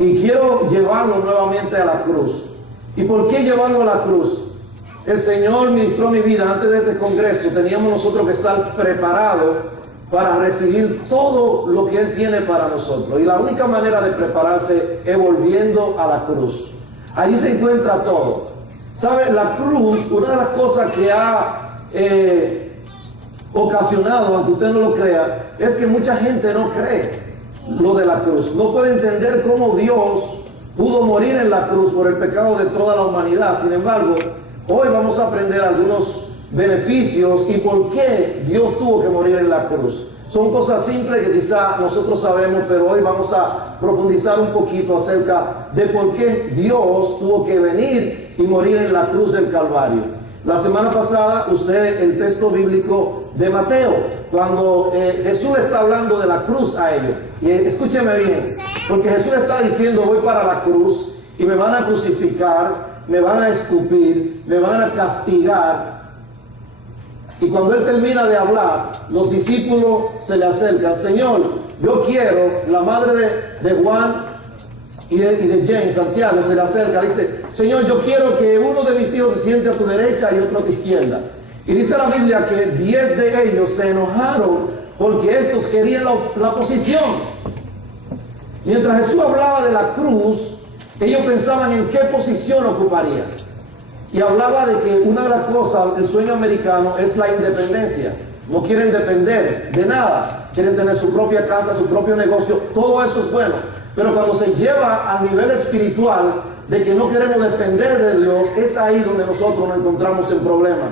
Y quiero llevarlo nuevamente a la cruz. ¿Y por qué llevarlo a la cruz? El Señor ministró mi vida. Antes de este congreso teníamos nosotros que estar preparados para recibir todo lo que Él tiene para nosotros. Y la única manera de prepararse es volviendo a la cruz. Allí se encuentra todo. ¿Sabe? La cruz, una de las cosas que ha ocasionado, aunque usted no lo crea, es que mucha gente no cree lo de la cruz. No puede entender cómo Dios pudo morir en la cruz por el pecado de toda la humanidad. Sin embargo, hoy vamos a aprender algunos beneficios y por qué Dios tuvo que morir en la cruz. Son cosas simples que quizá nosotros sabemos, pero hoy vamos a profundizar un poquito acerca de por qué Dios tuvo que venir y morir en la cruz del Calvario. La semana pasada usé el texto bíblico de Mateo, cuando Jesús le está hablando de la cruz a ellos. Y escúcheme bien, porque Jesús le está diciendo: voy para la cruz y me van a crucificar, me van a escupir, me van a castigar. Y cuando Él termina de hablar, los discípulos se le acercan: Señor, yo quiero, la madre de Juan y de James, Santiago, se le acerca, dice: Señor, yo quiero que uno de mis hijos se siente a tu derecha y otro a tu izquierda. Y dice la Biblia que 10 de ellos se enojaron porque estos querían la posición. Mientras Jesús hablaba de la cruz, ellos pensaban en qué posición ocuparía. Y hablaba de que una de las cosas del sueño americano es la independencia. No quieren depender de nada. Quieren tener su propia casa, su propio negocio. Todo eso es bueno. Pero cuando se lleva al nivel espiritual de que no queremos depender de Dios, es ahí donde nosotros nos encontramos en problemas.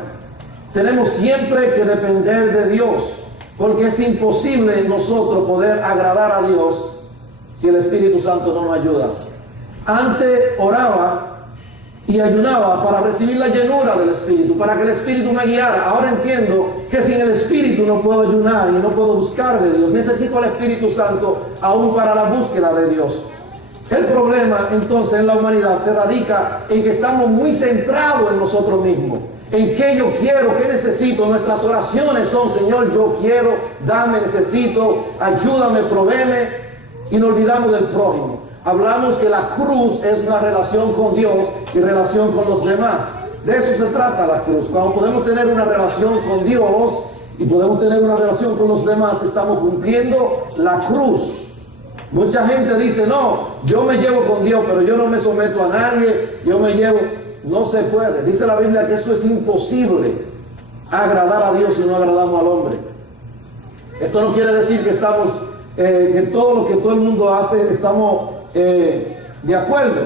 Tenemos siempre que depender de Dios, porque es imposible nosotros poder agradar a Dios si el Espíritu Santo no nos ayuda. Antes oraba y ayunaba para recibir la llenura del Espíritu, para que el Espíritu me guiara. Ahora entiendo que sin el Espíritu no puedo ayunar y no puedo buscar de Dios. Necesito al Espíritu Santo aún para la búsqueda de Dios. El problema entonces en la humanidad se radica en que estamos muy centrados en nosotros mismos. En qué yo quiero, qué necesito. Nuestras oraciones son: Señor, yo quiero, dame, necesito, ayúdame, provéeme. Y nos olvidamos del prójimo. Hablamos que la cruz es una relación con Dios y relación con los demás. De eso se trata la cruz. Cuando podemos tener una relación con Dios y podemos tener una relación con los demás, estamos cumpliendo la cruz. Mucha gente dice: no, yo me llevo con Dios, pero yo no me someto a nadie, yo me llevo. No se puede. Dice la Biblia que eso es imposible, agradar a Dios si no agradamos al hombre. Esto no quiere decir que estamos, que todo lo que todo el mundo hace estamos de acuerdo.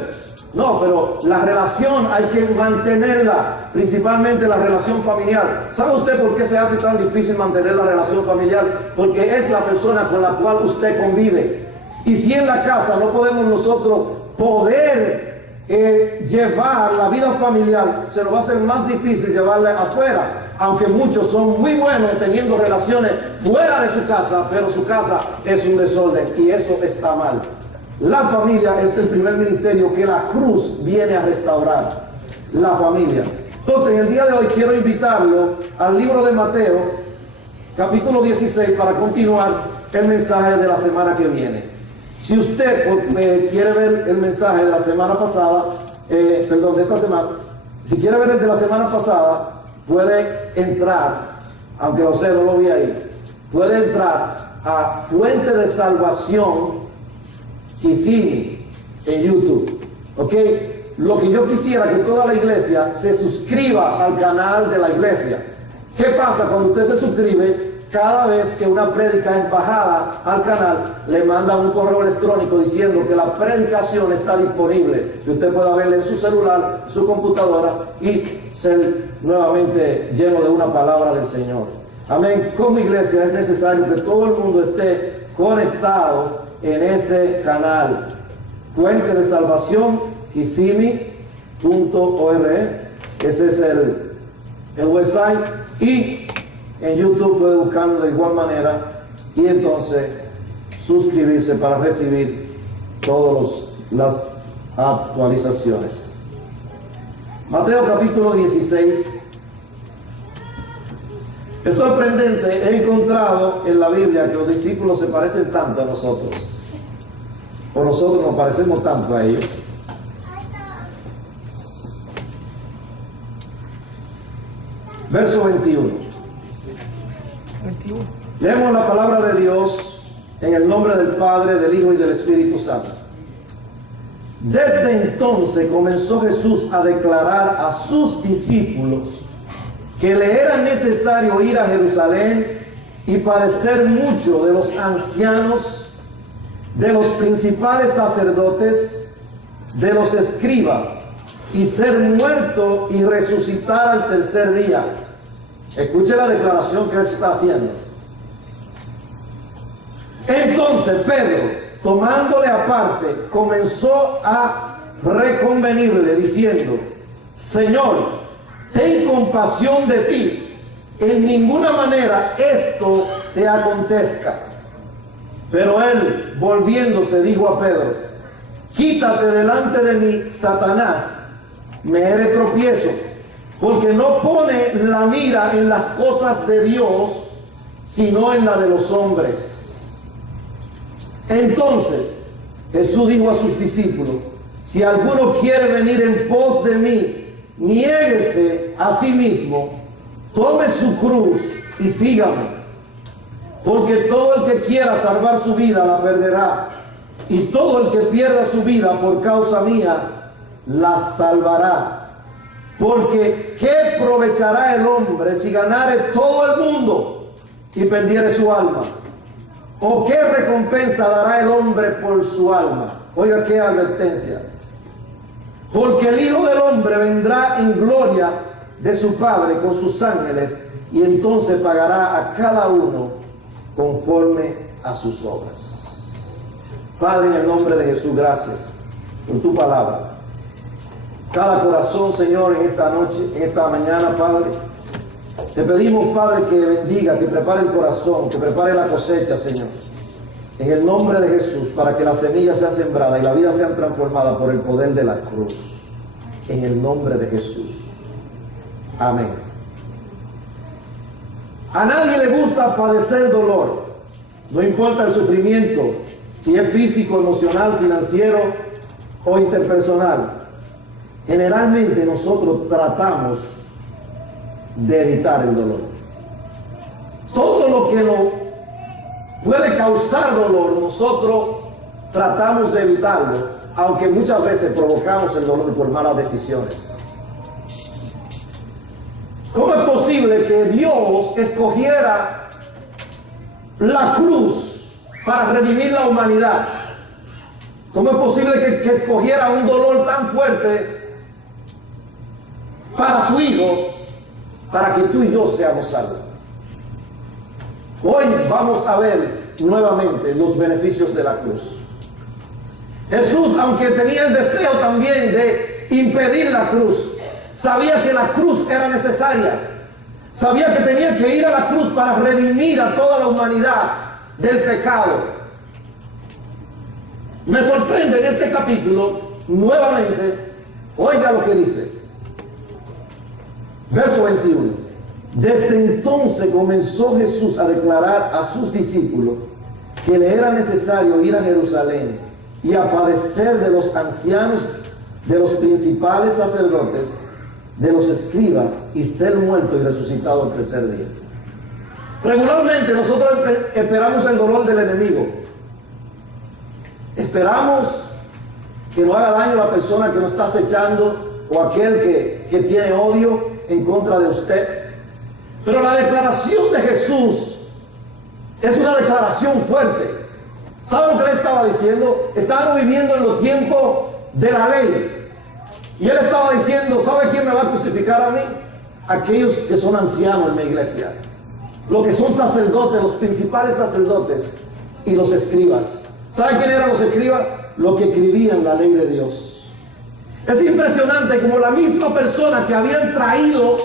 No, pero la relación hay que mantenerla, principalmente la relación familiar. ¿Sabe usted por qué se hace tan difícil mantener la relación familiar? Porque es la persona con la cual usted convive. Y si en la casa no podemos nosotros poder llevar la vida familiar, se nos va a hacer más difícil llevarla afuera. Aunque muchos son muy buenos teniendo relaciones fuera de su casa, pero su casa es un desorden y eso está mal. La familia es el primer ministerio que la cruz viene a restaurar. La familia. Entonces, en el día de hoy quiero invitarlo al libro de Mateo, capítulo 16, para continuar el mensaje de la semana que viene. Si usted quiere ver el mensaje de la semana pasada, de esta semana, si quiere ver el de la semana pasada, puede entrar, aunque José no lo vi ahí, puede entrar a Fuente de Salvación Kissimmee en YouTube, ¿ok? Lo que yo quisiera que toda la iglesia se suscriba al canal de la iglesia. ¿Qué pasa cuando usted se suscribe? Cada vez que una prédica es bajada al canal, le mandan un correo electrónico diciendo que la predicación está disponible, que usted pueda verla en su celular, en su computadora y ser nuevamente lleno de una palabra del Señor. Amén. Como iglesia es necesario que todo el mundo esté conectado en ese canal. Fuente de Salvación Kissimmee.org. Ese es el website. Y en YouTube puede buscarlo de igual manera y entonces suscribirse para recibir todas las actualizaciones. Mateo capítulo 16. Es sorprendente, he encontrado en la Biblia que los discípulos se parecen tanto a nosotros. o nosotros nos parecemos tanto a ellos. Verso 21. Leemos la palabra de Dios en el nombre del Padre, del Hijo y del Espíritu Santo. Desde entonces comenzó Jesús a declarar a sus discípulos que le era necesario ir a Jerusalén y padecer mucho de los ancianos, de los principales sacerdotes, de los escribas, y ser muerto y resucitar al tercer día. Escuche la declaración que él está haciendo. Entonces Pedro, tomándole aparte, comenzó a reconvenirle diciendo: Señor, ten compasión de ti, en ninguna manera esto te acontezca. Pero él, volviéndose, dijo a Pedro: quítate delante de mí, Satanás, me eres tropiezo, porque no pone la mira en las cosas de Dios, sino en la de los hombres. Entonces Jesús dijo a sus discípulos: si alguno quiere venir en pos de mí, niéguese a sí mismo, tome su cruz y sígame. Porque todo el que quiera salvar su vida la perderá, y todo el que pierda su vida por causa mía la salvará. Porque ¿qué aprovechará el hombre si ganare todo el mundo y perdiere su alma? ¿O qué recompensa dará el hombre por su alma? Oiga qué advertencia. Porque el Hijo del Hombre vendrá en gloria de su Padre con sus ángeles, y entonces pagará a cada uno conforme a sus obras. Padre, en el nombre de Jesús, gracias por tu palabra. Cada corazón, Señor, en esta noche, en esta mañana, Padre, te pedimos, Padre, que bendiga, que prepare el corazón, que prepare la cosecha, Señor. En el nombre de Jesús, para que la semilla sea sembrada y la vida sea transformada por el poder de la cruz. En el nombre de Jesús. Amén. A nadie le gusta padecer dolor. No importa el sufrimiento, si es físico, emocional, financiero o interpersonal. Generalmente nosotros tratamos de evitar el dolor. Todo lo que nos puede causar dolor, nosotros tratamos de evitarlo, aunque muchas veces provocamos el dolor por malas decisiones. ¿Cómo es posible que Dios escogiera la cruz para redimir la humanidad? ¿Cómo es posible que escogiera un dolor tan fuerte para su Hijo, para que tú y yo seamos salvos? Hoy vamos a ver nuevamente los beneficios de la cruz. Jesús, aunque tenía el deseo también de impedir la cruz, sabía que la cruz era necesaria. Sabía que tenía que ir a la cruz para redimir a toda la humanidad del pecado. Me sorprende en este capítulo, nuevamente, oiga lo que dice. Verso 21. Desde entonces comenzó Jesús a declarar a sus discípulos que le era necesario ir a Jerusalén y a padecer de los ancianos, de los principales sacerdotes, de los escribas, y ser muerto y resucitado al tercer día. Regularmente nosotros esperamos el dolor del enemigo. Esperamos que no haga daño a la persona que nos está acechando, o aquel que tiene odio en contra de usted. Pero la declaración de Jesús es una declaración fuerte. ¿Saben lo que él estaba diciendo? Estábamos viviendo en los tiempos de la ley. Y él estaba diciendo: ¿sabe quién me va a crucificar a mí? Aquellos que son ancianos en mi iglesia. Los que son sacerdotes, los principales sacerdotes y los escribas. ¿Sabe quién eran los escribas? Los que escribían la ley de Dios. Es impresionante como la misma persona que habían traído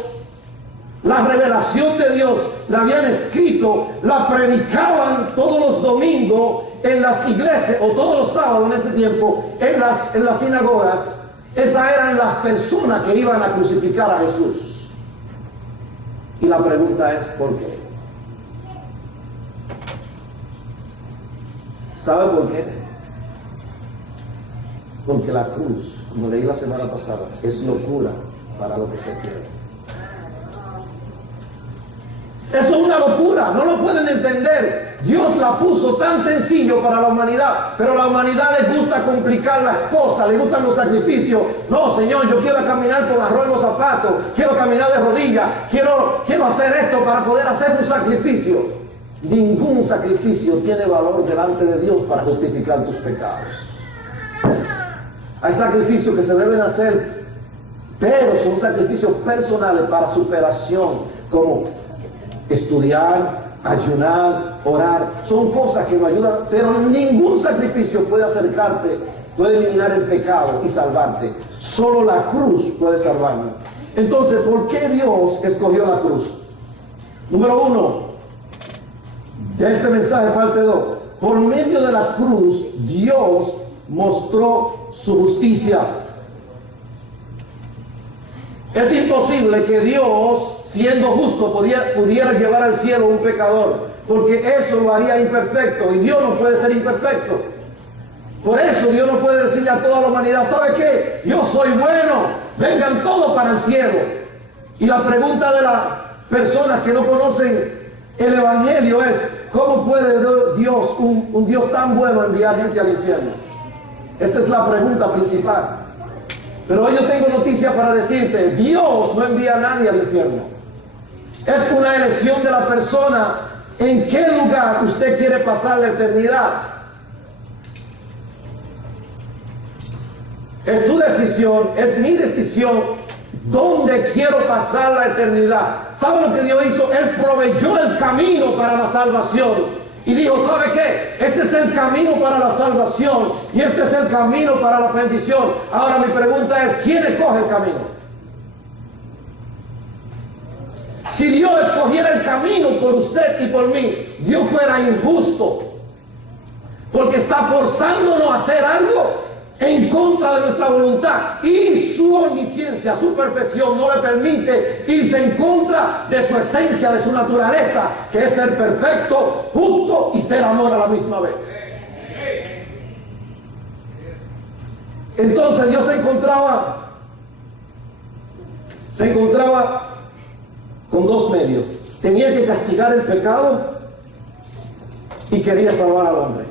la revelación de Dios, la habían escrito, la predicaban todos los domingos en las iglesias, o todos los sábados en ese tiempo, en las sinagogas. Esas eran las personas que iban a crucificar a Jesús. Y la pregunta es: ¿por qué? ¿Sabe por qué? Porque la cruz, como leí la semana pasada, es locura para lo que se quiere. Eso es una locura, no lo pueden entender. Dios la puso tan sencillo para la humanidad, pero a la humanidad le gusta complicar las cosas, le gustan los sacrificios. No, Señor, yo quiero caminar con arroz en los zapatos, quiero caminar de rodillas, quiero hacer esto para poder hacer un sacrificio. Ningún sacrificio tiene valor delante de Dios para justificar tus pecados. Hay sacrificios que se deben hacer, pero son sacrificios personales para superación, como estudiar, ayunar, orar. Son cosas que nos ayudan, pero ningún sacrificio puede acercarte, puede eliminar el pecado y salvarte. Solo la cruz puede salvarnos. Entonces, ¿por qué Dios escogió la cruz? Número 1, de este mensaje parte 2. Por medio de la cruz, Dios mostró su justicia. Es imposible que Dios, siendo justo, pudiera llevar al cielo a un pecador, porque eso lo haría imperfecto, y Dios no puede ser imperfecto. Por eso Dios no puede decirle a toda la humanidad: ¿sabe qué? Yo soy bueno, vengan todos para el cielo. Y la pregunta de las personas que no conocen el Evangelio es: ¿cómo puede Dios, un Dios tan bueno, enviar gente al infierno? Esa es la pregunta principal. Pero hoy yo tengo noticia para decirte: Dios no envía a nadie al infierno. Es una elección de la persona en qué lugar usted quiere pasar la eternidad. Es tu decisión, es mi decisión, dónde quiero pasar la eternidad. ¿Sabe lo que Dios hizo? Él proveyó el camino para la salvación. Y dijo: ¿sabe qué? Este es el camino para la salvación y este es el camino para la bendición. Ahora mi pregunta es: ¿quién escoge el camino? Si Dios escogiera el camino por usted y por mí, Dios fuera injusto, porque está forzándonos a hacer algo en contra de nuestra voluntad, y su omnisciencia, su perfección no le permite irse en contra de su esencia, de su naturaleza, que es ser perfecto, justo y ser amor a la misma vez. Entonces Dios se encontraba con dos medios. Tenía que castigar el pecado y quería salvar al hombre.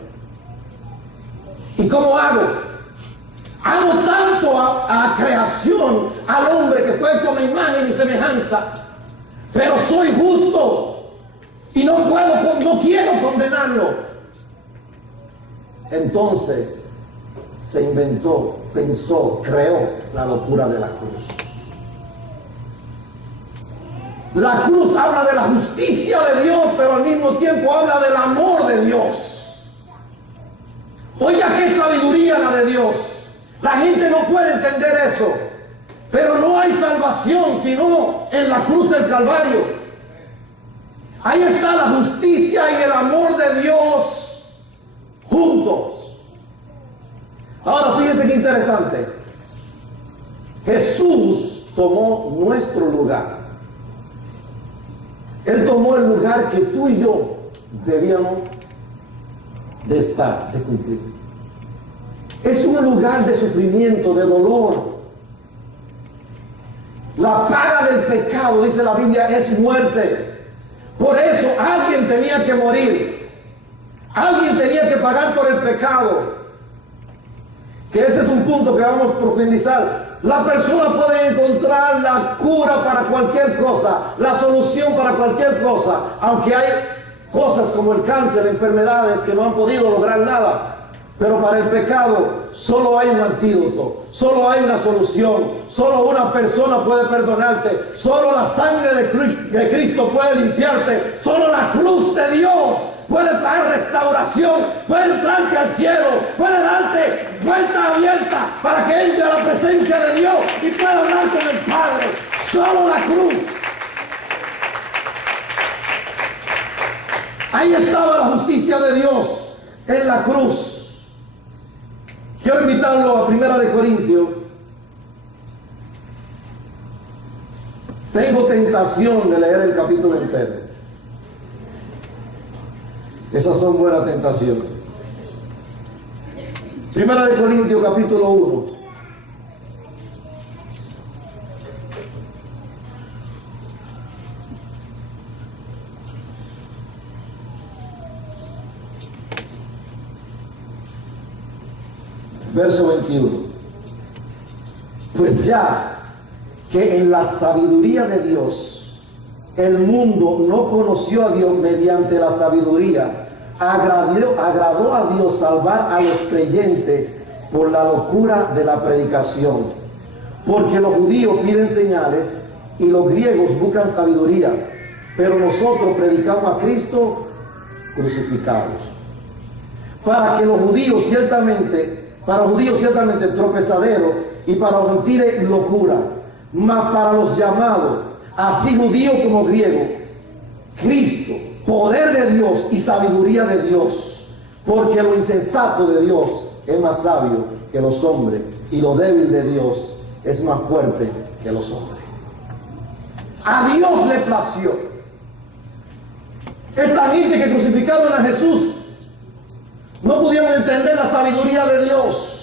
¿Y cómo hago? Amo tanto a la creación, al hombre que fue hecho a mi imagen y semejanza, pero soy justo y no quiero condenarlo. Entonces se inventó, pensó, creó la locura de la cruz. La cruz habla de la justicia de Dios, pero al mismo tiempo habla del amor de Dios. Oiga, qué sabiduría la de Dios. La gente no puede entender eso, pero no hay salvación sino en la cruz del Calvario. Ahí está la justicia y el amor de Dios juntos. Ahora fíjense qué interesante. Jesús tomó nuestro lugar. Él tomó el lugar que tú y yo debíamos de estar, de cumplir. Es un lugar de sufrimiento, de dolor. La paga del pecado, dice la Biblia, es muerte. Por eso alguien tenía que morir. Alguien tenía que pagar por el pecado. Que ese es un punto que vamos a profundizar. La persona puede encontrar la cura para cualquier cosa, la solución para cualquier cosa, aunque hay cosas como el cáncer, enfermedades que no han podido lograr nada. Pero para el pecado solo hay un antídoto, solo hay una solución, solo una persona puede perdonarte, solo la sangre de Cristo puede limpiarte, solo la cruz de Dios puede traer restauración, puede entrarte al cielo, puede darte vuelta abierta para que entre a la presencia de Dios y pueda hablar con el Padre. Solo la cruz. Ahí estaba la justicia de Dios en la cruz. Quiero invitarlo a 1 de Corintios. Tengo tentación de leer el capítulo entero. Esas son buenas tentaciones. Primera de Corintios capítulo 1. Verso 21. Pues ya que en la sabiduría de Dios el mundo no conoció a Dios mediante la sabiduría, agradó a Dios salvar a los creyentes por la locura de la predicación. Porque los judíos piden señales y los griegos buscan sabiduría, pero nosotros predicamos a Cristo crucificado. Para los judíos ciertamente tropezadero y para los gentiles locura, mas para los llamados, así judíos como griegos, Cristo, poder de Dios y sabiduría de Dios, porque lo insensato de Dios es más sabio que los hombres y lo débil de Dios es más fuerte que los hombres. A Dios le plació. Esta gente que crucificaron a Jesús no pudieron entender la sabiduría de Dios.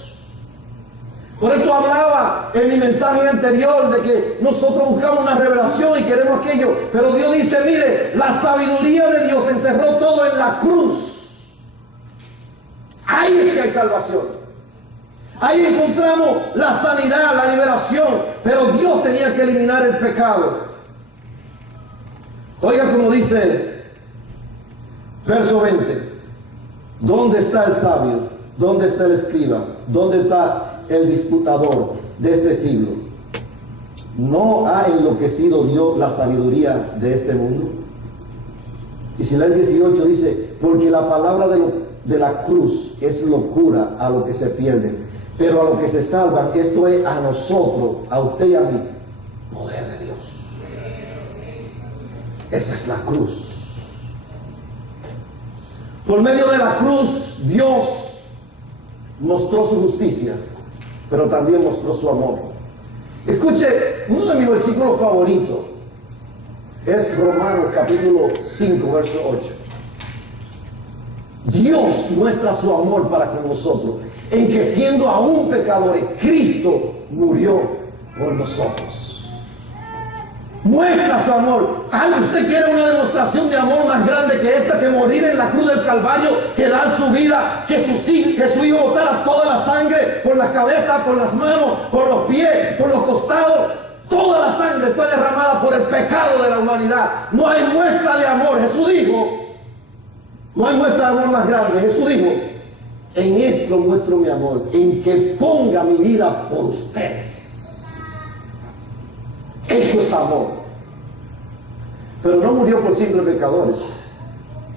Por eso hablaba en mi mensaje anterior de que nosotros buscamos una revelación y queremos aquello, pero Dios dice, mire, la sabiduría de Dios encerró todo en la cruz. Ahí es que hay salvación. Ahí encontramos la sanidad, la liberación, pero Dios tenía que eliminar el pecado. Oiga como dice verso 20. ¿Dónde está el sabio? ¿Dónde está el escriba? ¿Dónde está el disputador de este siglo? ¿No ha enloquecido Dios la sabiduría de este mundo? Y si lee el 18 dice, porque la palabra de la cruz es locura a los que se pierden, pero a los que se salvan, esto es a nosotros, a usted y a mí, poder de Dios. Esa es la cruz. Por medio de la cruz, Dios mostró su justicia, pero también mostró su amor. Escuche, uno de mis versículos favoritos es Romanos capítulo 5, verso 8. Dios muestra su amor para con nosotros, en que siendo aún pecadores, Cristo murió por nosotros. Muestra su amor. ¿Usted quiere una demostración de amor más grande que esa, que morir en la cruz del Calvario, que dar su vida, que su hijo botara toda la sangre por las cabezas, por las manos, por los pies, por los costados? Toda la sangre fue derramada por el pecado de la humanidad. No hay muestra de amor. Jesús dijo, no hay muestra de amor más grande. Jesús dijo, en esto muestro mi amor, en que ponga mi vida por ustedes. Eso es amor. Pero no murió por simples pecadores,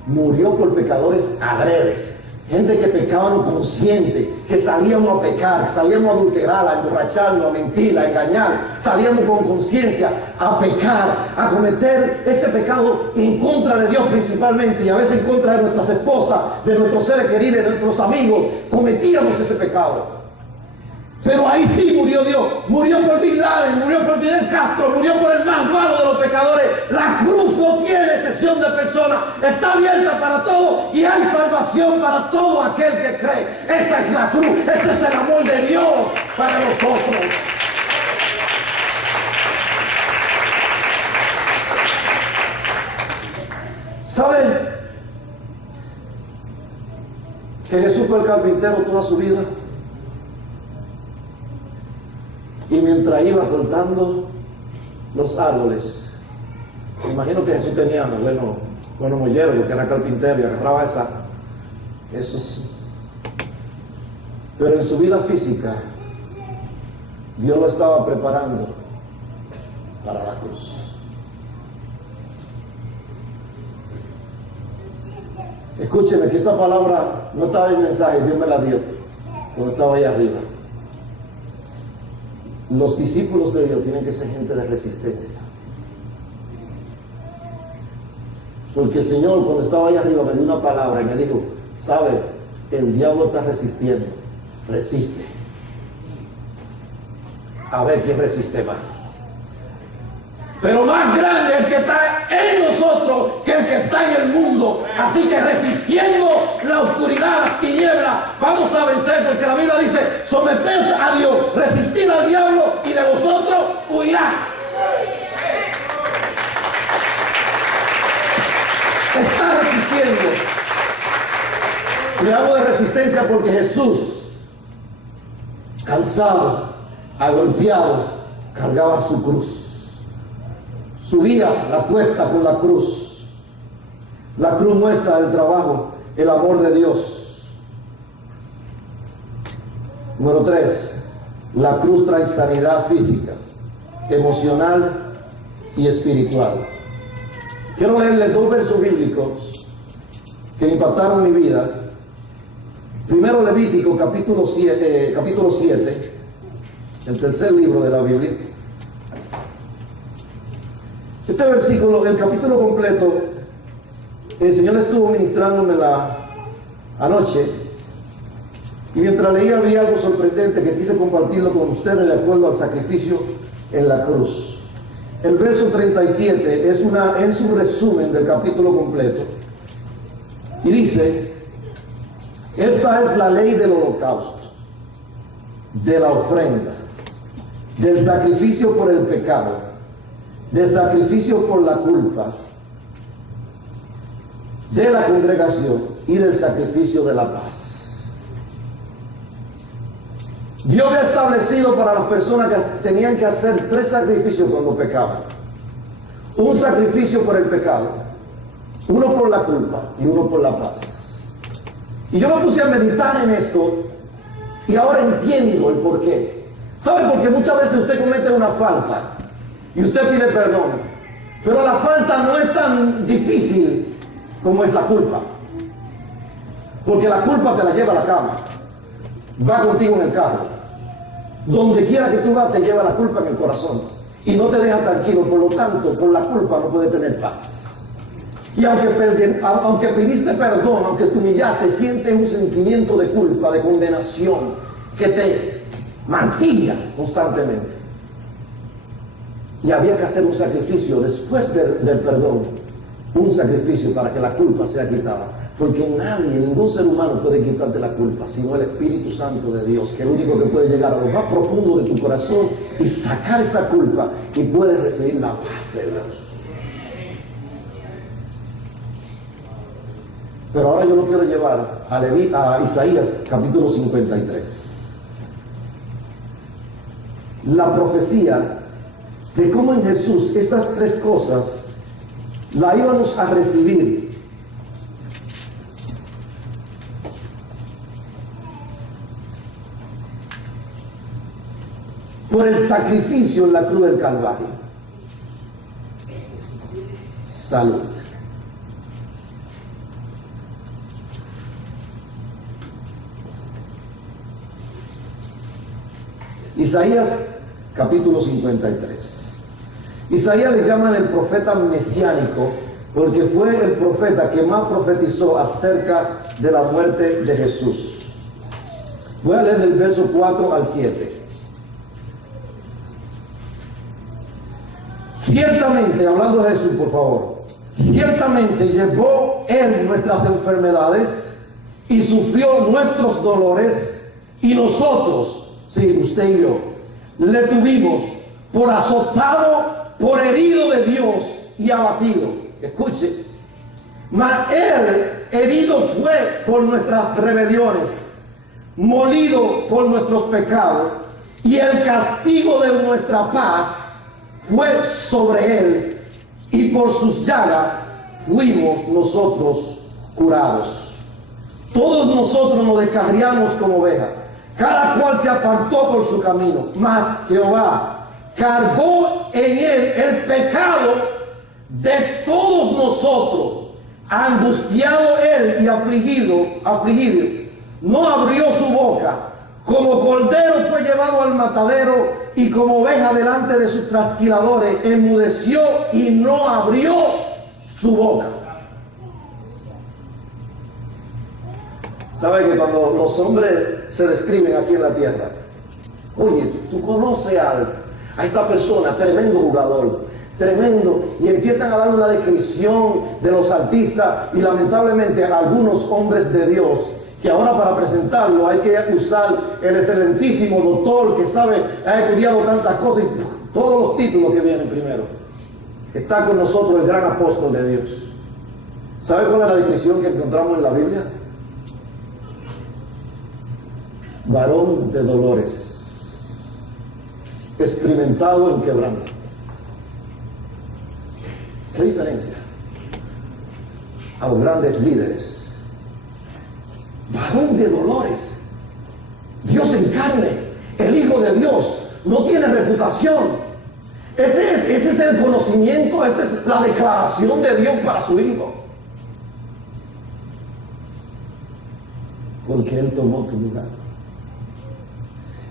murió por pecadores adredes, gente que pecaban consciente, que salíamos a pecar, salíamos a adulterar, a emborracharnos, a mentir, a engañar, salíamos con conciencia a pecar, a cometer ese pecado en contra de Dios principalmente, y a veces en contra de nuestras esposas, de nuestros seres queridos, de nuestros amigos. Cometíamos ese pecado. Pero ahí sí murió Dios. Murió por Bin Laden, murió por Fidel Castro, murió por el más malo de los pecadores. La cruz no tiene excepción de personas, está abierta para todos y hay salvación para todo aquel que cree. Esa es la cruz, ese es el amor de Dios para nosotros. ¿Saben que Jesús fue el carpintero toda su vida? Y mientras iba cortando los árboles, me imagino que Jesús tenía buenos molleros, porque era carpintero y agarraba esos. Pero en su vida física, Dios lo estaba preparando para la cruz. Escúcheme, que esta palabra no estaba en el mensaje, Dios me la dio cuando estaba ahí arriba. Los discípulos de Dios tienen que ser gente de resistencia. Porque el Señor, cuando estaba ahí arriba, me dio una palabra y me dijo, ¿sabe? El diablo está resistiendo. Resiste. A ver quién resiste más. Pero más grande es el que está en nosotros que el que está en el mundo. Así que resistiendo la oscuridad, las tinieblas, vamos a vencer, porque la Biblia dice: someteos a Dios, resistid al diablo y de vosotros huirá. Está resistiendo. Le hablo de resistencia porque Jesús, cansado, agolpeado, cargaba su cruz. Subía la cuesta con la cruz. La cruz muestra el trabajo, el amor de Dios. Número 3. La cruz trae sanidad física, emocional y espiritual. Quiero leerles 2 versos bíblicos que impactaron mi vida. Primero, Levítico capítulo 7, el tercer libro de la Biblia. Este versículo, el capítulo completo, el Señor estuvo ministrándome anoche, y mientras leía había algo sorprendente que quise compartirlo con ustedes de acuerdo al sacrificio en la cruz. El verso 37 es un resumen del capítulo completo, y dice: esta es la ley del holocausto, de la ofrenda, del sacrificio por el pecado, del sacrificio por la culpa, de la congregación y del sacrificio de la paz. Dios había establecido para las personas que tenían que hacer 3 sacrificios cuando pecaban: un sacrificio por el pecado, uno por la culpa y uno por la paz. Y yo me puse a meditar en esto y ahora entiendo el porqué. ¿Sabe? Porque muchas veces usted comete una falta y usted pide perdón, pero la falta no es tan difícil como es la culpa, porque la culpa te la lleva a la cama, va contigo en el carro, donde quiera que tú vas te lleva la culpa en el corazón y no te deja tranquilo. Por lo tanto, por la culpa no puedes tener paz. Y aunque pediste perdón, aunque te humillaste, sientes un sentimiento de culpa, de condenación, que te martilla constantemente. Y había que hacer un sacrificio después del perdón, un sacrificio para que la culpa sea quitada, porque nadie, ningún ser humano puede quitarte la culpa, sino el Espíritu Santo de Dios, que es el único que puede llegar a lo más profundo de tu corazón y sacar esa culpa, y puedes recibir la paz de Dios. Pero ahora yo lo quiero llevar a Isaías capítulo 53. La profecía de cómo en Jesús estas 3 cosas la íbamos a recibir. Por el sacrificio en la cruz del Calvario. Salud. Isaías capítulo 53. Isaías le llaman el profeta mesiánico porque fue el profeta que más profetizó acerca de la muerte de Jesús. Voy a leer del verso 4 al 7. Ciertamente, hablando de Jesús, por favor, ciertamente llevó Él nuestras enfermedades y sufrió nuestros dolores, y nosotros, sí, usted y yo, le tuvimos por azotado, por herido de Dios y abatido. Escuche: mas Él herido fue por nuestras rebeliones, molido por nuestros pecados, y el castigo de nuestra paz fue sobre Él, y por sus llagas fuimos nosotros curados. Todos nosotros nos descarriamos como ovejas, cada cual se apartó por su camino, mas Jehová cargó en Él el pecado de todos nosotros. Angustiado Él y afligido, no abrió su boca. Como cordero fue llevado al matadero, y como oveja delante de sus trasquiladores, enmudeció y no abrió su boca. ¿Sabe que cuando los hombres se describen aquí en la tierra? Oye, tú conoces a esta persona, tremendo jugador, tremendo, y empiezan a dar una descripción de los artistas, y lamentablemente algunos hombres de Dios, que ahora para presentarlo hay que usar el excelentísimo doctor que sabe, ha estudiado tantas cosas, y todos los títulos que vienen primero. Está con nosotros el gran apóstol de Dios. ¿Sabe cuál es la descripción que encontramos en la Biblia? Varón de dolores, experimentado en quebranto. ¿Qué diferencia? A los grandes líderes. Varón de dolores, Dios en carne, el Hijo de Dios, no tiene reputación. Ese es el conocimiento, esa es la declaración de Dios para su Hijo. Porque Él tomó tu lugar.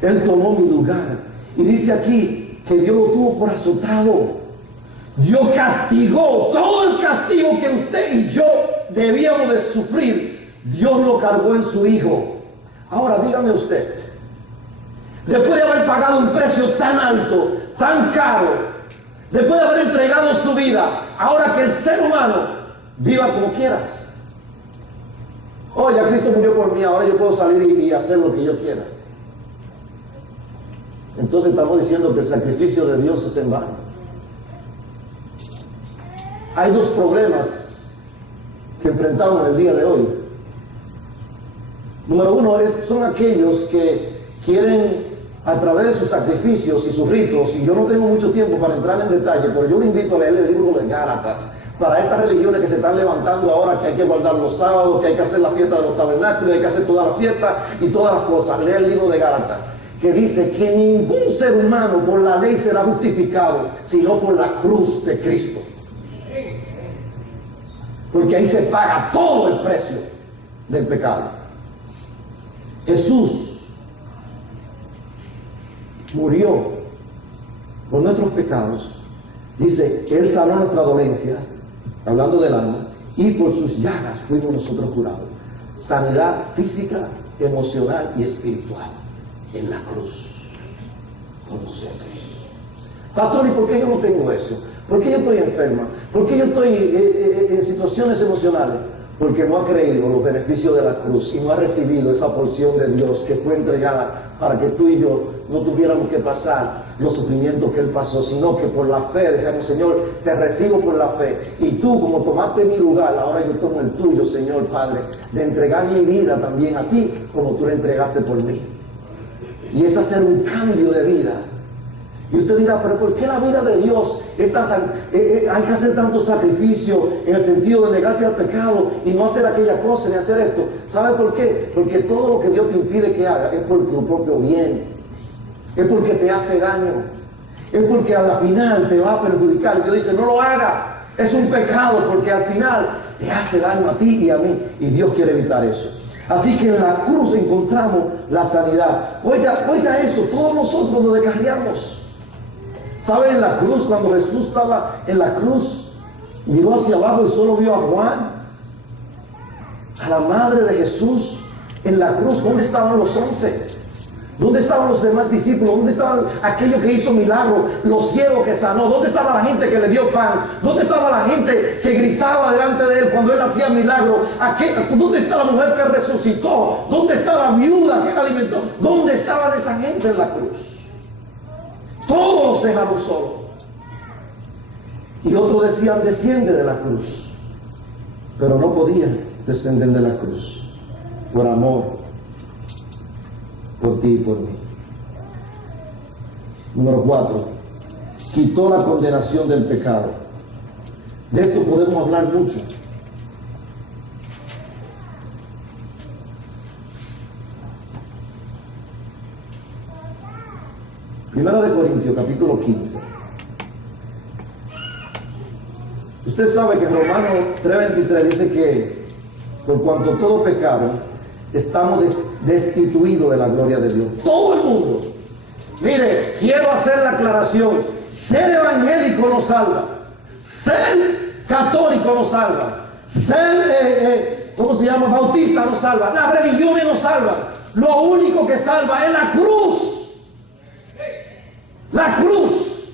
Él tomó mi lugar. Y dice aquí que Dios lo tuvo por azotado. Dios castigó todo el castigo que usted y yo debíamos de sufrir. Dios lo cargó en su Hijo. Ahora dígame usted, después de haber pagado un precio tan alto, tan caro, después de haber entregado su vida, ahora que el ser humano viva como quiera. Oh, ya Cristo murió por mí, ahora yo puedo salir y hacer lo que yo quiera. Entonces estamos diciendo que el sacrificio de Dios es en vano. Hay dos problemas que enfrentamos el día de hoy. Número uno son aquellos que quieren, a través de sus sacrificios y sus ritos, y yo no tengo mucho tiempo para entrar en detalle, pero yo le invito a leer el libro de Gálatas, para esas religiones que se están levantando ahora, que hay que guardar los sábados, que hay que hacer la fiesta de los tabernáculos, hay que hacer toda la fiesta y todas las cosas. Lee el libro de Gálatas, que dice que ningún ser humano por la ley será justificado, sino por la cruz de Cristo. Porque ahí se paga todo el precio del pecado. Jesús murió por nuestros pecados. Dice, Él sanó nuestra dolencia, hablando del alma, y por sus llagas fuimos nosotros curados. Sanidad física, emocional y espiritual en la cruz por nosotros. Pastor, ¿y por qué yo no tengo eso? ¿Por qué yo estoy enferma? ¿Por qué yo estoy en situaciones emocionales? Porque no ha creído los beneficios de la cruz y no ha recibido esa porción de Dios que fue entregada para que tú y yo no tuviéramos que pasar los sufrimientos que Él pasó, sino que por la fe decíamos, Señor, te recibo por la fe, y tú, como tomaste mi lugar, ahora yo tomo el tuyo, Señor Padre, de entregar mi vida también a ti, como tú la entregaste por mí. Y es hacer un cambio de vida. Y usted dirá, pero ¿por qué la vida de Dios hay que hacer tanto sacrificio en el sentido de negarse al pecado y no hacer aquella cosa ni hacer esto? ¿Sabe por qué? Porque todo lo que Dios te impide que haga es por tu propio bien, es porque te hace daño, es porque a la final te va a perjudicar. Dios dice, no lo haga, es un pecado, porque al final te hace daño a ti y a mí, y Dios quiere evitar eso. Así que en la cruz encontramos la sanidad. Oiga eso, todos nosotros nos descarriamos. ¿Sabe? En la cruz, cuando Jesús estaba en la cruz, miró hacia abajo y solo vio a Juan, a la madre de Jesús. En la cruz, ¿dónde estaban los 11? ¿Dónde estaban los demás discípulos? ¿Dónde estaban aquellos que hizo milagros? Los ciegos que sanó. ¿Dónde estaba la gente que le dio pan? ¿Dónde estaba la gente que gritaba delante de Él cuando Él hacía milagros? ¿Dónde está la mujer que resucitó? ¿Dónde está la viuda que la alimentó? ¿Dónde estaba esa gente en la cruz? Todos los dejaron solos. Y otros decían, desciende de la cruz. Pero no podían descender de la cruz. Por amor. Por ti y por mí. Número 4. Quitó la condenación del pecado. De esto podemos hablar mucho. Primera de Corintios, capítulo 15. Usted sabe que Romanos 3:23 dice que por cuanto todo pecado, estamos destituidos de la gloria de Dios. Todo el mundo. Mire, quiero hacer la aclaración. Ser evangélico no salva. Ser católico no salva. Ser, ¿cómo se llama? Bautista no salva. Las religiones no salvan. Lo único que salva es la cruz. La cruz.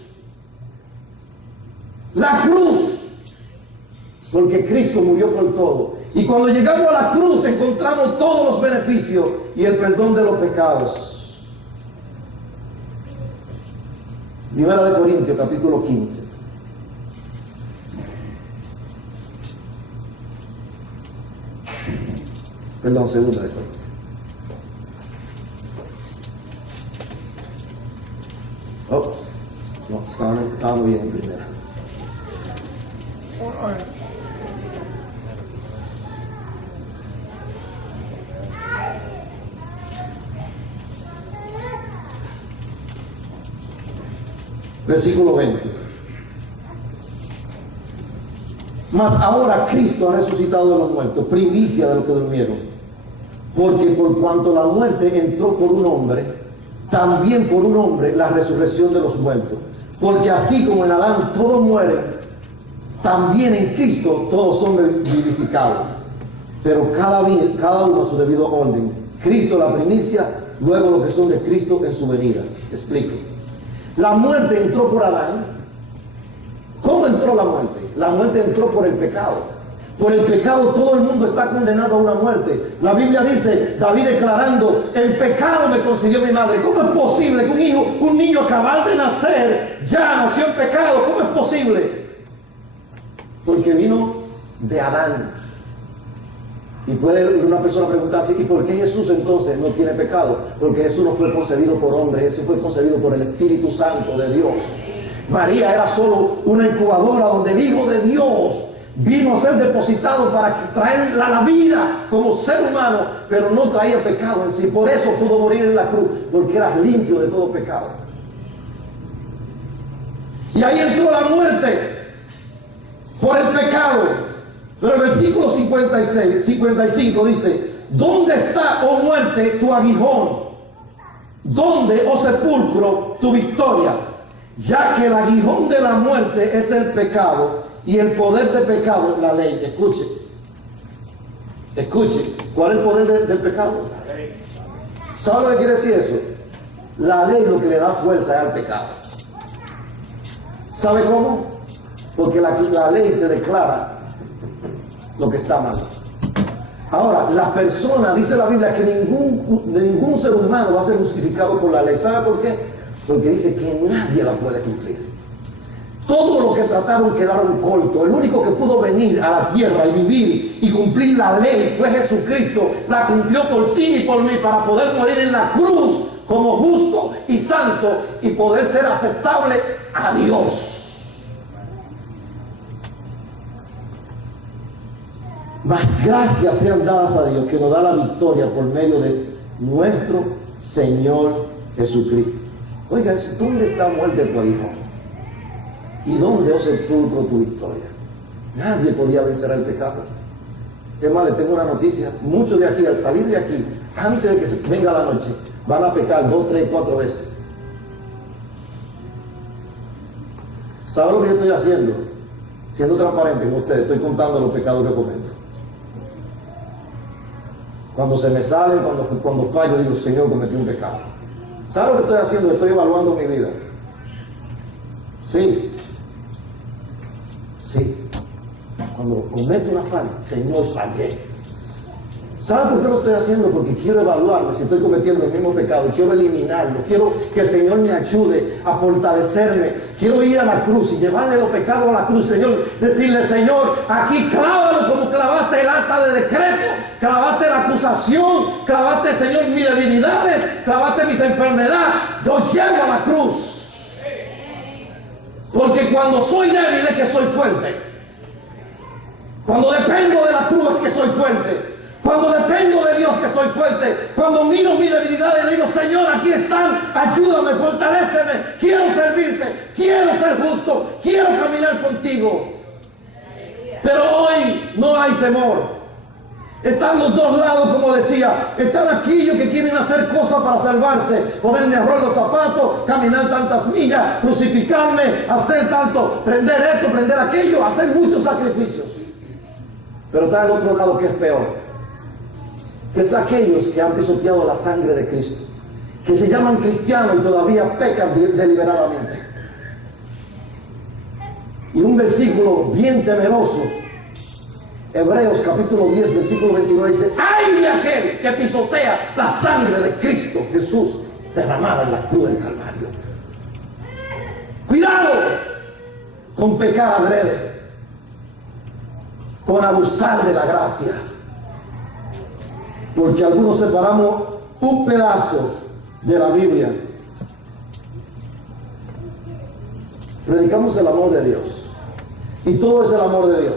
La cruz. Porque Cristo murió por todo. Y cuando llegamos a la cruz encontramos todos los beneficios y el perdón de los pecados. Primera de Corintios, capítulo 15. Perdón, segunda de Corintios. Ops, no, estaba muy bien en primera. Versículo 20. Mas ahora Cristo ha resucitado de los muertos, primicia de los que durmieron. Porque por cuanto la muerte entró por un hombre, también por un hombre la resurrección de los muertos. Porque así como en Adán todos mueren, también en Cristo todos son vivificados. Pero cada uno a su debido orden. Cristo la primicia, luego los que son de Cristo en su venida. Explico. La muerte entró por Adán. ¿Cómo entró la muerte? La muerte entró por el pecado. Por el pecado todo el mundo está condenado a una muerte. La Biblia dice, David declarando, en pecado me concibió mi madre. ¿Cómo es posible que un niño acabar de nacer, ya nació en pecado? ¿Cómo es posible? Porque vino de Adán. Y puede una persona preguntarse, ¿y por qué Jesús entonces no tiene pecado? Porque Jesús no fue concebido por hombre, Jesús fue concebido por el Espíritu Santo de Dios. María era solo una incubadora donde el Hijo de Dios vino a ser depositado para traerla a la vida como ser humano, pero no traía pecado en sí. Por eso pudo morir en la cruz, porque era limpio de todo pecado. Y ahí entró la muerte por el pecado. Pero el versículo 55 dice, ¿dónde está, oh muerte, tu aguijón? ¿Dónde, oh sepulcro, tu victoria? Ya que el aguijón de la muerte es el pecado y el poder de pecado la ley. Escuche, ¿cuál es el poder del pecado? ¿Sabe lo que quiere decir eso? La ley lo que le da fuerza es al pecado. ¿Sabe cómo? Porque la ley te declara lo que está mal. Ahora, la persona, dice la Biblia, que ningún ser humano va a ser justificado por la ley. ¿Sabe por qué? Porque dice que nadie la puede cumplir. Todo lo que trataron quedaron cortos. El único que pudo venir a la tierra y vivir y cumplir la ley fue Jesucristo. La cumplió por ti y por mí para poder morir en la cruz como justo y santo y poder ser aceptable a Dios. Mas gracias sean dadas a Dios que nos da la victoria por medio de nuestro Señor Jesucristo. Oiga, ¿dónde está muerte tu aguijón? ¿Y dónde, oh sepulcro, tu victoria? Nadie podía vencer el pecado. Es más, le tengo una noticia. Muchos de aquí, al salir de aquí, antes de que se venga la noche, van a pecar 2, 3, 4 veces. ¿Sabe lo que yo estoy haciendo? Siendo transparente con ustedes, estoy contando los pecados que cometo. Cuando se me salen, cuando fallo, digo, Señor, cometí un pecado. ¿Sabe lo que estoy haciendo? Estoy evaluando mi vida. Sí. Cuando cometo una falta, Señor, fallé. ¿Sabe por qué lo estoy haciendo? Porque quiero evaluarme si estoy cometiendo el mismo pecado y quiero eliminarlo. Quiero que el Señor me ayude a fortalecerme. Quiero ir a la cruz y llevarle los pecados a la cruz, Señor. Decirle, Señor, aquí clávalo como clavaste el acta de decreto, clavaste la acusación, clavaste, Señor, mis debilidades, clavaste mis enfermedades. Yo llego a la cruz. Porque cuando soy débil es que soy fuerte. Cuando dependo de la cruz es que soy fuerte. Cuando dependo de Dios que soy fuerte. Cuando miro mi debilidad y le digo, Señor, aquí están, ayúdame, fortaléceme. Quiero servirte, quiero ser justo, quiero caminar contigo. Pero hoy no hay temor. Están los dos lados, como decía. Están aquellos que quieren hacer cosas para salvarse. Ponerme a robar los zapatos, caminar tantas millas, crucificarme, hacer tanto, prender esto, prender aquello, hacer muchos sacrificios. Pero está el otro lado que es peor. Que es aquellos que han pisoteado la sangre de Cristo, que se llaman cristianos y todavía pecan deliberadamente. Y un versículo bien temeroso, Hebreos capítulo 10, versículo 29 dice: ¡ay de aquel que pisotea la sangre de Cristo Jesús derramada en la cruz del Calvario! Cuidado con pecar adrede, con abusar de la gracia, porque algunos separamos un pedazo de la Biblia. Predicamos el amor de Dios y todo es el amor de Dios.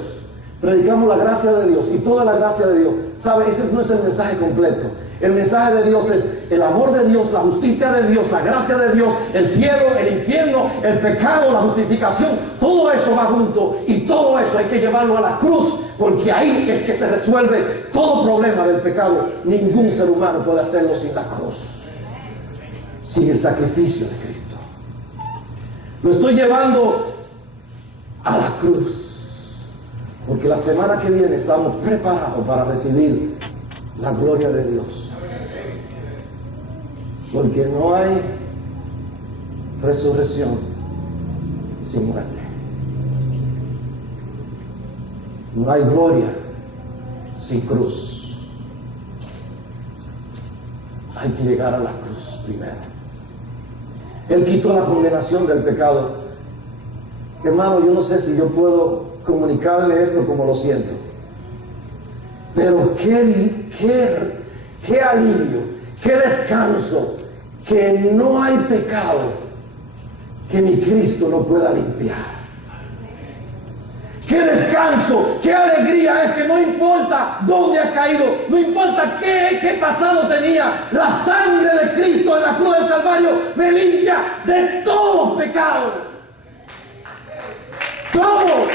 Predicamos la gracia de Dios y toda la gracia de Dios. ¿Sabe? Ese no es el mensaje completo. El mensaje de Dios es el amor de Dios, la justicia de Dios, la gracia de Dios, el cielo, el infierno, el pecado, la justificación. Todo eso va junto y todo eso hay que llevarlo a la cruz, porque ahí es que se resuelve todo problema del pecado. Ningún ser humano puede hacerlo sin la cruz, sin el sacrificio de Cristo. Lo estoy llevando a la cruz, porque la semana que viene estamos preparados para recibir la gloria de Dios. Porque no hay resurrección sin muerte. No hay gloria sin cruz. Hay que llegar a la cruz primero. Él quitó la condenación del pecado. Hermano, yo no sé si yo puedo comunicarle esto como lo siento, pero qué alivio, qué descanso, que no hay pecado que mi Cristo no pueda limpiar. Qué descanso, qué alegría es que no importa dónde ha caído, no importa qué pasado tenía, la sangre de Cristo en la cruz del Calvario me limpia de todo pecado. Todo.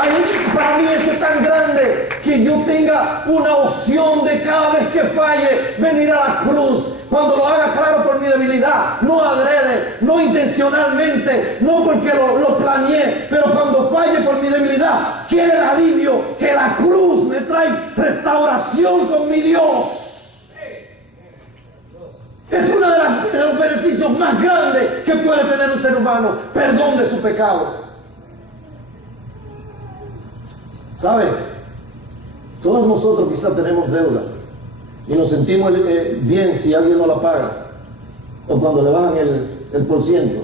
Ahí, para mí eso es tan grande que yo tenga una opción de cada vez que falle venir a la cruz, cuando lo haga claro por mi debilidad, no adrede, no intencionalmente, no porque lo planeé, pero cuando falle por mi debilidad, qué alivio que la cruz me trae restauración con mi Dios. Es uno de los beneficios más grandes que puede tener un ser humano, perdón de su pecado. ¿Sabe? Todos nosotros quizás tenemos deuda y nos sentimos bien si alguien no la paga o cuando le bajan el porciento.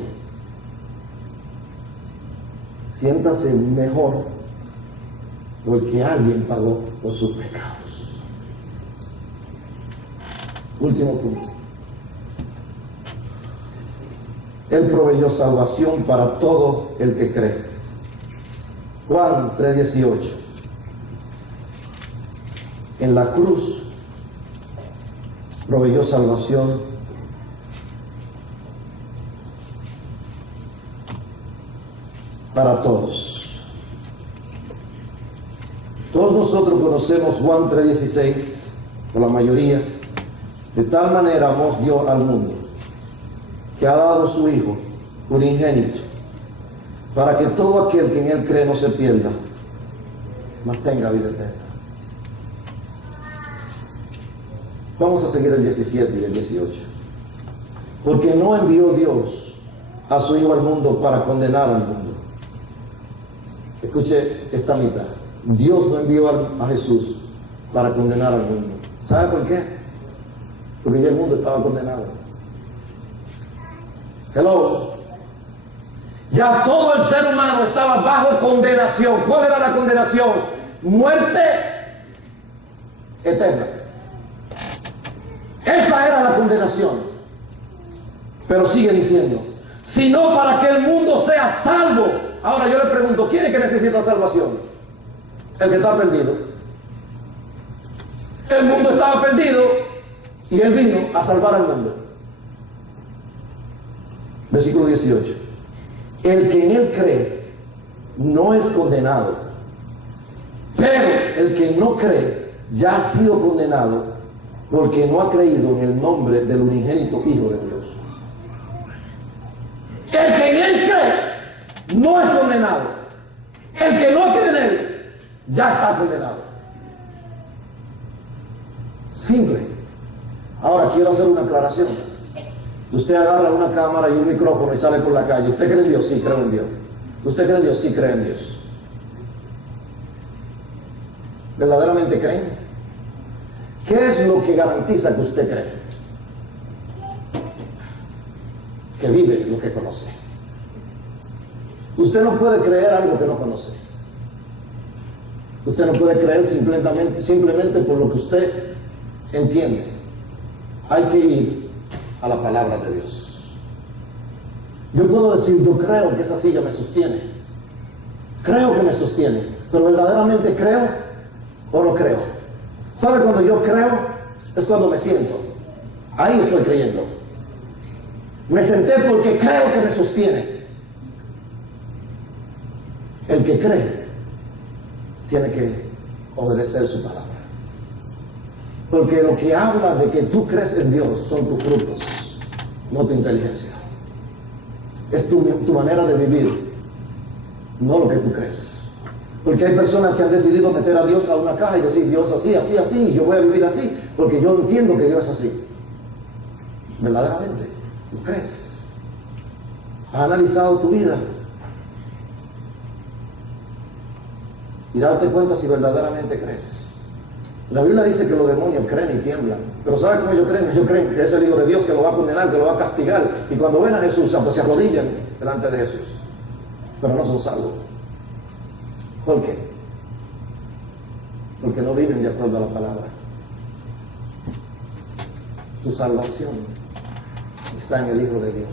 Siéntase mejor porque alguien pagó por sus pecados. Último punto. Él proveyó salvación para todo el que cree. Juan 3:18. En la cruz proveyó salvación para todos. Todos nosotros conocemos Juan 3:16, por la mayoría. De tal manera amó Dios al mundo, que ha dado su Hijo unigénito, para que todo aquel que en Él cree no se pierda, mas tenga vida eterna. Vamos a seguir el 17 y el 18. Porque no envió Dios a su Hijo al mundo para condenar al mundo. Escuche esta mitad. Dios no envió a Jesús para condenar al mundo. ¿Sabe por qué? Porque ya el mundo estaba condenado. Hello. Ya todo el ser humano estaba bajo condenación. ¿Cuál era la condenación? Muerte eterna. Esa era la condenación. Pero sigue diciendo, sino para que el mundo sea salvo. Ahora yo le pregunto, ¿quién es que necesita salvación? El que está perdido. El mundo estaba perdido y Él vino a salvar al mundo. Versículo 18. El que en Él cree no es condenado, pero el que no cree ya ha sido condenado porque no ha creído en el nombre del unigénito Hijo de Dios. El que en Él cree no es condenado. El que no cree en Él ya está condenado. Simple. Ahora quiero hacer una aclaración. Usted agarra una cámara y un micrófono y sale por la calle. ¿Usted cree en Dios? Sí, creo en Dios. ¿Usted cree en Dios? Sí, cree en Dios. ¿Verdaderamente creen? ¿Qué es lo que garantiza que usted cree? Que vive lo que conoce. Usted no puede creer algo que no conoce. Usted no puede creer simplemente por lo que usted entiende. Hay que ir a la palabra de Dios. Yo puedo decir, yo creo que esa silla me sostiene. Creo que me sostiene. Pero verdaderamente creo o no creo. ¿Sabe cuando yo creo? Es cuando me siento. Ahí estoy creyendo. Me senté porque creo que me sostiene. El que cree tiene que obedecer su palabra. Porque lo que habla de que tú crees en Dios son tus frutos, no tu inteligencia. Es tu manera de vivir, no lo que tú crees. Porque hay personas que han decidido meter a Dios a una caja y decir, Dios así, así, así, y yo voy a vivir así, porque yo entiendo que Dios es así. Verdaderamente, ¿lo crees? ¿Has analizado tu vida? Y darte cuenta si verdaderamente crees. La Biblia dice que los demonios creen y tiemblan. Pero ¿sabe cómo ellos creen? Ellos creen que es el Hijo de Dios que lo va a condenar, que lo va a castigar. Y cuando ven a Jesús, pues se arrodillan delante de Jesús. Pero no son salvos. ¿Por qué? Porque no viven de acuerdo a la palabra. Tu salvación está en el Hijo de Dios,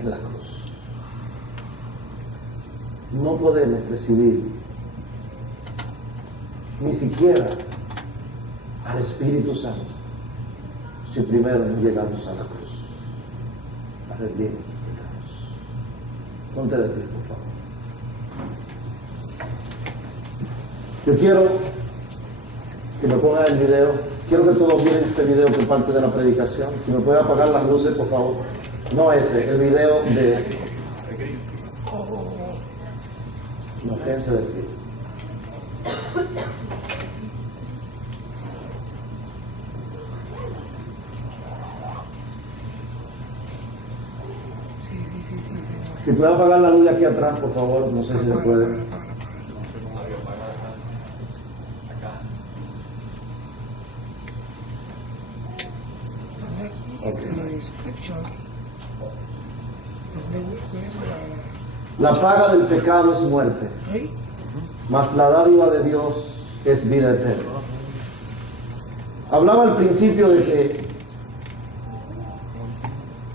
en la cruz. No podemos recibir ni siquiera al Espíritu Santo si primero no llegamos a la cruz a rendir nuestros pecados. Ponte de pie, por favor. Yo quiero que me pongan el video. Quiero que todos miren este video que es parte de la predicación. Si me puede apagar las luces, por favor. No ese, el video de... No, quédense de pie. Si puede apagar la luz de aquí atrás, por favor, no sé si se puede. La paga del pecado es muerte, mas la dádiva de Dios es vida eterna. Hablaba al principio de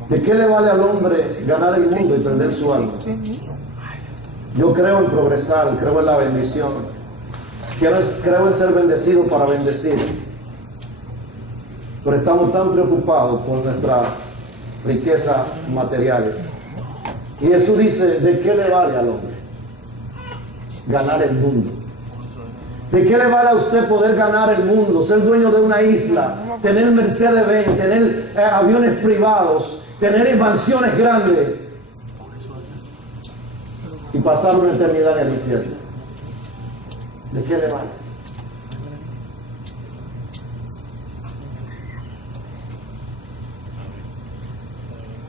qué le vale al hombre ganar el mundo y perder su alma. Yo creo en progresar, creo en la bendición, creo en ser bendecido para bendecir. Pero estamos tan preocupados por nuestras riquezas materiales. Y Jesús dice, ¿de qué le vale al hombre ganar el mundo? ¿De qué le vale a usted poder ganar el mundo, ser dueño de una isla, tener Mercedes-Benz, tener aviones privados, tener mansiones grandes y pasar una eternidad en el infierno? ¿De qué le vale?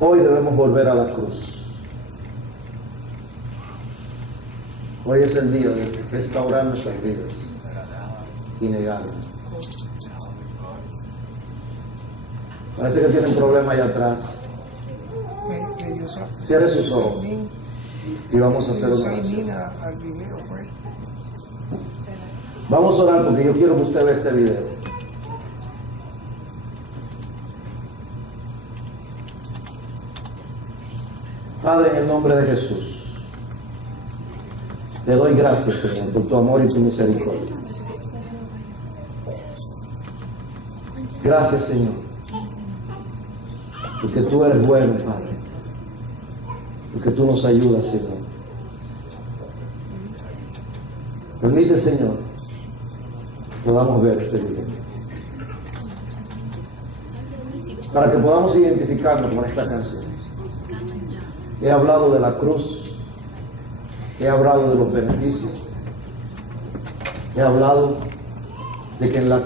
Hoy debemos volver a la cruz. Hoy es el día de restaurar nuestras vidas y negarlo. Parece que tienen problema allá atrás. Cierre sus ojos y vamos a hacer una oración. Vamos a orar porque yo quiero que usted vea este video. Padre, en el nombre de Jesús, te doy gracias, Señor, por tu amor y tu misericordia. Gracias, Señor, porque tú eres bueno, Padre, porque tú nos ayudas, Señor. Permite, Señor, podamos ver este video, para que podamos identificarnos con esta canción. He hablado de la cruz, he hablado de los beneficios, he hablado de que en la